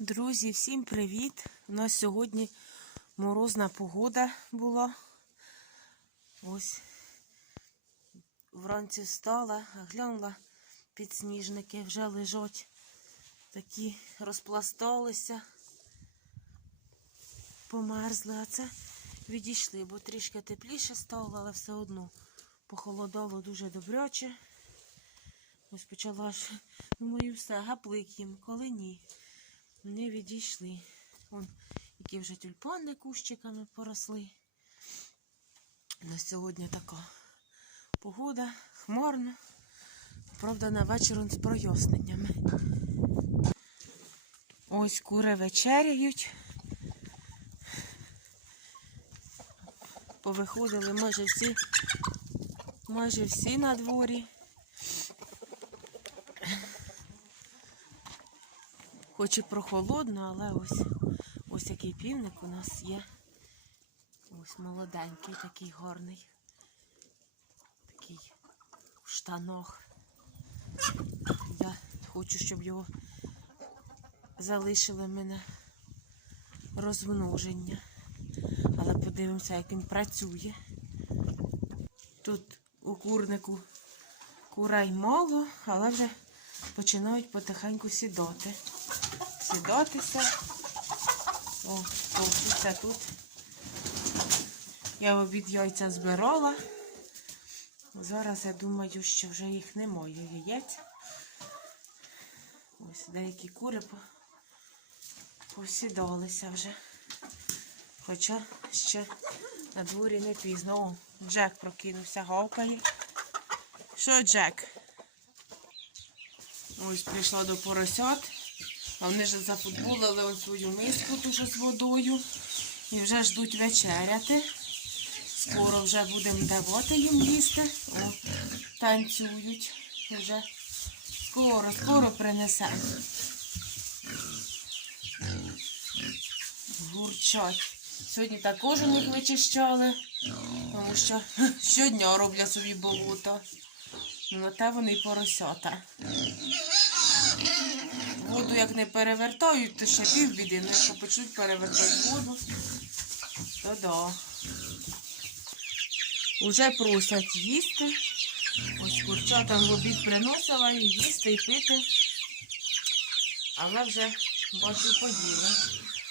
Друзі, всім привіт! У нас сьогодні морозна погода була. Ось вранці встала, глянула підсніжники, вже лежать, такі розпласталися, померзли, а це відійшли, бо трішки тепліше стало, але все одно похолодало дуже добряче. Ось почала думаю, все, гаплик їм, коли ні не відійшли. Вон, які вже тюльпани кущиками поросли. На сьогодні така погода, хмарна. Правда, на вечір з проясненнями. Ось кури вечеряють. Повиходили майже всі, майже всі на дворі. Хоч і прохолодно, але ось ось який півник у нас є. Ось молоденький, такий гарний. Такий в. Я хочу, щоб його залишили мене розмноження. Але подивимося, як він працює. Тут у курнику курей мало, але вже починають потихеньку сідати сідатися. О, товчуться тут. Я в обід яйця збирала. Зараз я думаю, що вже їх немає яєць. Ось деякі кури по- посідалися вже. Хоча ще на дворі не пізно. О, Джек прокинувся, гавкає. Що, Джек? Ось прийшла до поросят. А вони ж зафутболили ось свою миску дуже з водою. І вже ждуть вечеряти. Скоро вже будемо давати їм їсти. О, танцюють. Вже скоро, скоро принесемо. Гурчать. Сьогодні також у них вичищали, тому що щодня роблять собі болото. Ну, на те вони поросята. Воду як не перевертають, то ще півбіди. Ну, якщо почнуть перевертати воду, то да. Уже просять їсти. Ось курчатам в обід приносила і їсти, і пити. Але вже бачу поїли.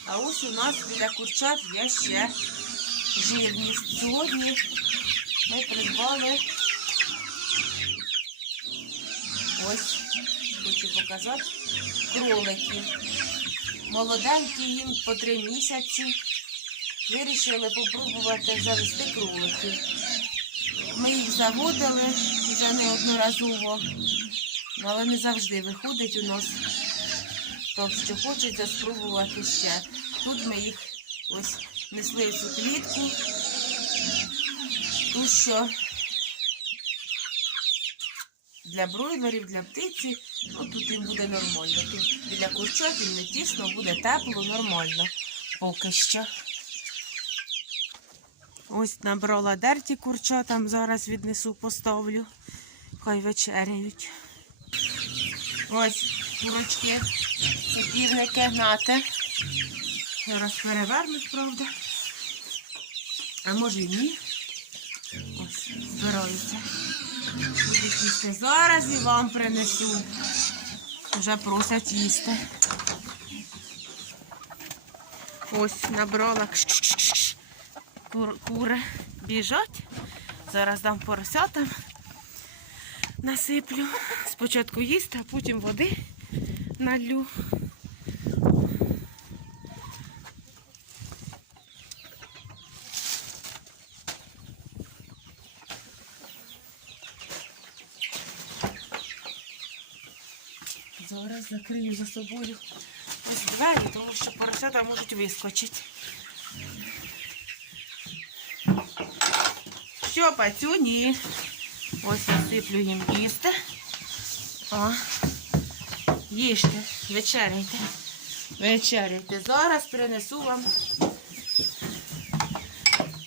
А ось у нас біля курчат є ще жирність. Сьогодні ми придбали ось хочу показати кролики. Молоденькі їм по три місяці. Вирішили попробувати завести кроликів. Ми їх заводили вже неодноразово, але не завжди виходить у нас. Що хочеться спробувати ще. Тут ми їх ось несли цю клітку. Тут що для бройлерів, для птиці, ну тут їм буде нормально. Тут біля курчат їм не тісно, буде тепло, нормально поки що. Ось набрала дерті курчатам, зараз віднесу, поставлю. Хай вечеряють. Ось курочки, пірники, нате. Зараз перевернуть, правда. А може і ні. Ось, збираються. Зараз і вам принесу. Вже просять їсти. Ось набрала. Кур, кури біжать. Зараз дам поросятам. Насиплю. Спочатку їсти, а потім води налю. Зараз закрию за собою ось двері, тому що поросята можуть вискочити. Що, пацюні? Ось насиплю їм їсти. О, їжте, вечеряйте. Вечеряйте. Зараз принесу вам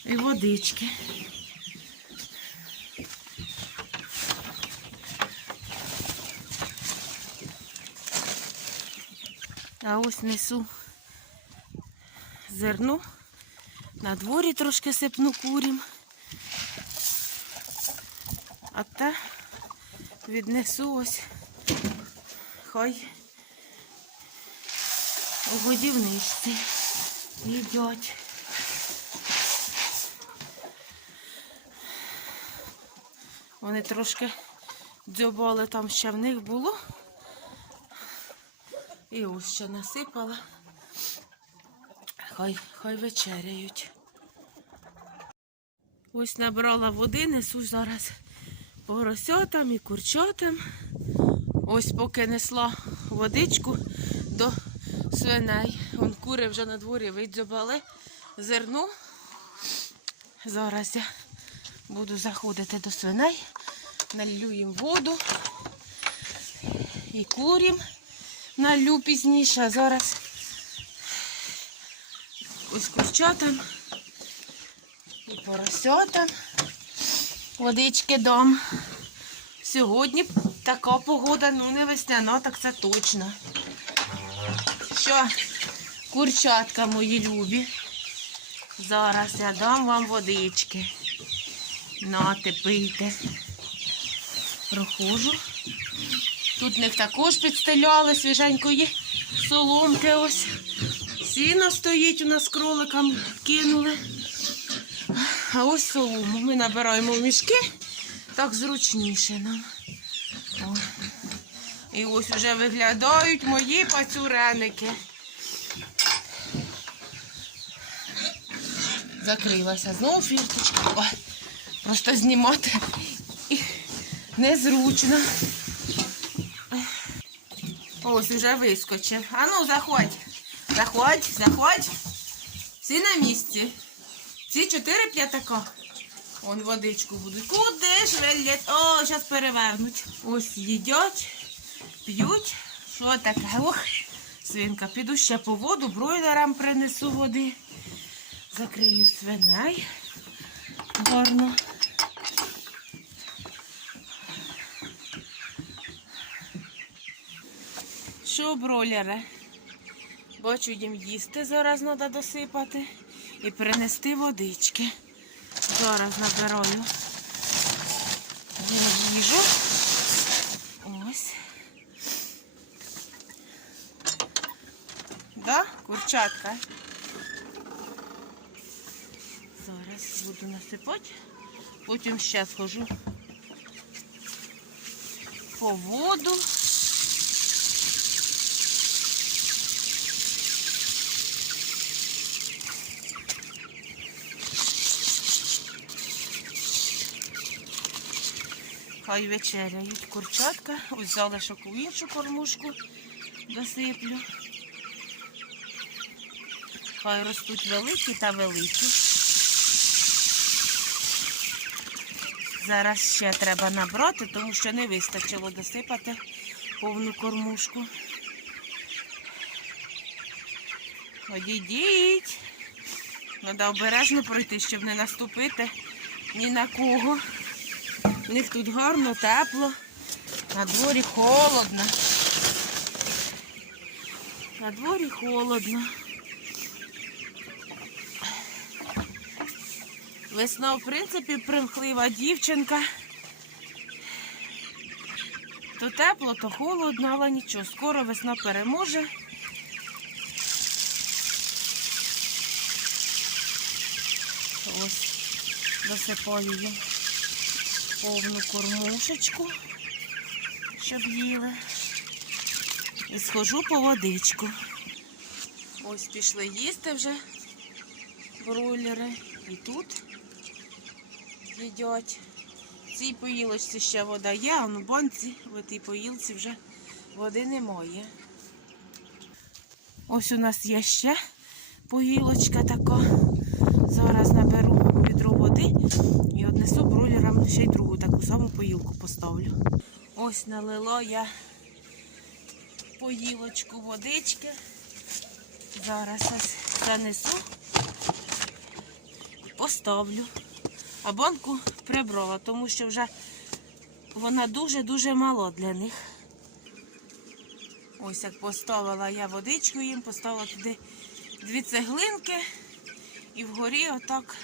і водички. А ось несу зерно. На дворі трошки сипну курім. А те віднесу ось. Хай у годівничці їдять. Вони трошки дзьобали там ще в них було. І ось ще насипала. Хай, хай вечеряють. Ось набрала води, несу зараз поросятам і курчатам. Ось поки несла водичку до свиней. Вон кури вже на дворі видзьобали зерно. Зараз я буду заходити до свиней, налью їм воду і курім налью пізніше, а зараз ось курчатам і поросятам водички дам. Сьогодні така погода, ну не весняна, так це точно. Що, курчатка мої любі. Зараз я дам вам водички. Нате, пийте. Проходжу. Тут в них також підстеляли свіженької соломки ось. Сіно стоїть у нас кроликам кинули. А ось солому. Ми набираємо в мішки, так зручніше нам. О. І ось вже виглядають мої пацюреники. Закрилася знову фірточка. Ой, просто знімати незручно. Ось уже вискочив. А ну, заходь. Заходь, заходь. Всі на місці. Ці чотири п'ятака. Вон водичку будуть. Куди ж вилять? О, зараз перевернуть. Ось їдять, п'ють. Що таке? Ох, свинка, піду ще по воду, бройлерам принесу води. Закрию свиней. Гарно. Що, бройлери? Бачу, їм їсти зараз треба досипати і принести водички. Зараз набираю їжу. Ось. Да, курчатка. Зараз буду насипати. Потім ще схожу по воду. Хай вечеряють курчатка. Ось залишок у іншу кормушку досиплю. Хай ростуть великі та великі. Зараз ще треба набрати, тому що не вистачило досипати повну кормушку. Одійдіть. Треба обережно пройти, щоб не наступити ні на кого. У них тут гарно, тепло, на дворі холодно. На дворі холодно. Весна, в принципі, примхлива дівчинка. То тепло, то холодно, але нічого. Скоро весна переможе. Ось досипаю їм повну кормушечку, щоб їли. І схожу по водичку. Ось пішли їсти вже бройлери. І тут їдять. В цій поїлочці ще вода є, а на банці в тій поїлці вже води немає. Ось у нас є ще поїлочка така. Зараз наберу води і однесу бройлерам ще й другу таку саму поїлку поставлю. Ось налила я поїлочку водички. Зараз ось занесу, поставлю. А банку прибрала, тому що вже вона дуже-дуже мала для них. Ось як поставила я водичку їм, поставила туди дві цеглинки і вгорі отак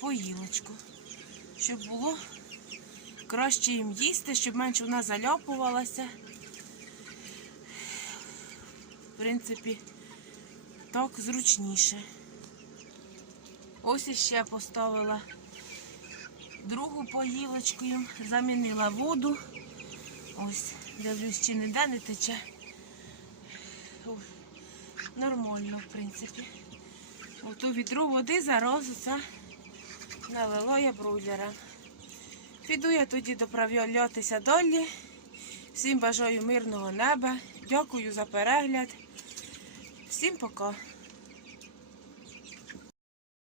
поїлочку, щоб було краще їм їсти, щоб менше вона заляпувалася. В принципі, так зручніше. Ось іще поставила другу поїлочку їм, замінила воду. Ось, дивлюсь, чи ніде не тече. Ой, Нормально, в принципі. Оту відру води зараз оце налило я бруйлера. Піду я тоді доправлятися долі. Всім бажаю мирного неба. Дякую за перегляд. Всім пока.